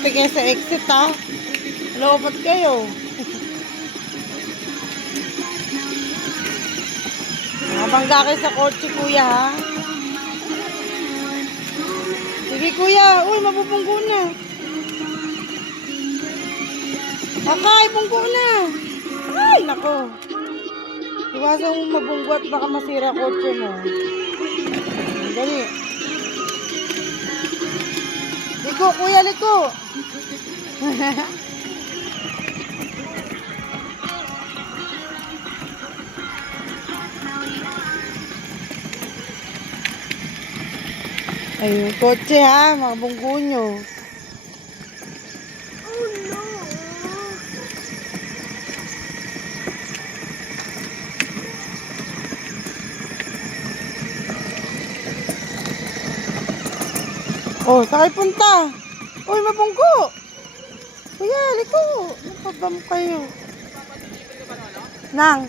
Swerte kayo sa exit, ha? Lobat kayo. Mabangga kayo sa kotse, kuya, ha? Sige, kuya. Uy, mabubunggo na. Akay, bunggo na. Ay, nako. Iwasan mo mabunggo at baka masira kotse mo. Dali. Liko, kuya, liko. Ayun, kotse, ha? Mabunggo nyo. Oh, sakay punta. Uy, mabunggo. Kuya, liko. Napabam kayo. Nang.